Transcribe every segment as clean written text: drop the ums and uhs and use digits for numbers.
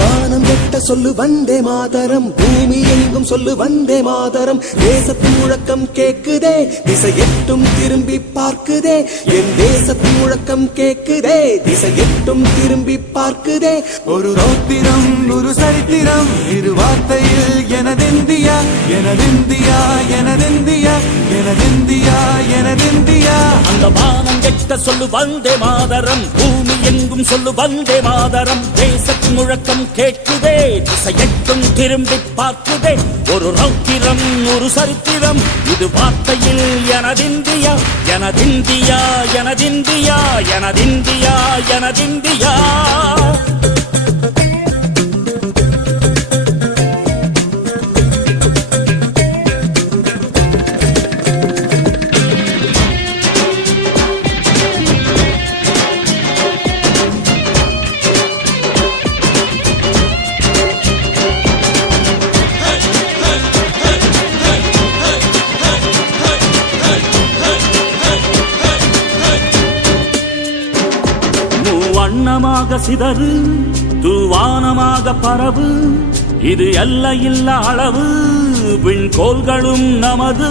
வானம் எட்ட சொல்லு வந்தே மாதரம், பூமி எங்கும் சொல்லு வந்தே மாதரம். தேசத்தின் முழக்கம் கேக்குதே, திசை எட்டும் திரும்பி பார்க்குதே. என் தேசத்தின் முழக்கம் கேக்குதே, திசை எட்டும் திரும்பி பார்க்குதே. ஒரு ரௌத்திரம் ஒரு சரித்திரம் இரு வார்த்தையில் எனதிந்தியா எனதிந்தியா எனதிந்தியா எனதிந்தியா எனதிந்தியா. அந்த வானம் எட்ட சொல்லு வந்தே மாதரம், பூமி எங்கும் சொல்லு வந்தே மாதரம். தேசத்தின் முழக்கம் கேட்குதே, திசை எட்டும் திரும்பி பார்க்குதே. ஒரு ரௌத்திரம் ஒரு சரித்திரம் இது வார்த்தையில் எனதிந்தியா எனதிந்தியா எனதிந்தியா எனதிந்தியா எனதிந்தியா. வண்ணமாக சிதறு தூவானமாக பரவு, இது எல்லையில்ல அளவு விண்கோள்களும் நமது.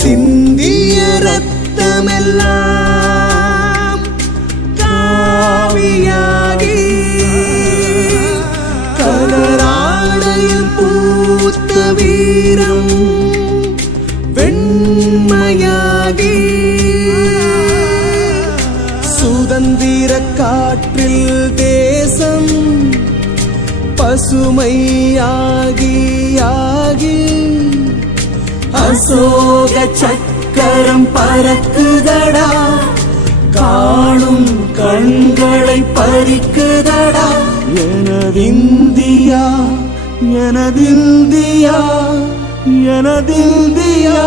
சிந்திய ரத்தமெல்லாம் காவியாகி கலராடையில் பூத்த வீரம் வெண்மையாகி சுதந்திர காற்றில் தேசம் பசுமையாகி ஆகி அசோக சக்கரம் பறக்குதடா, காணும் கண்களை பறிக்குதடா. எனதிந்தியா எனதிந்தியா எனதிந்தியா.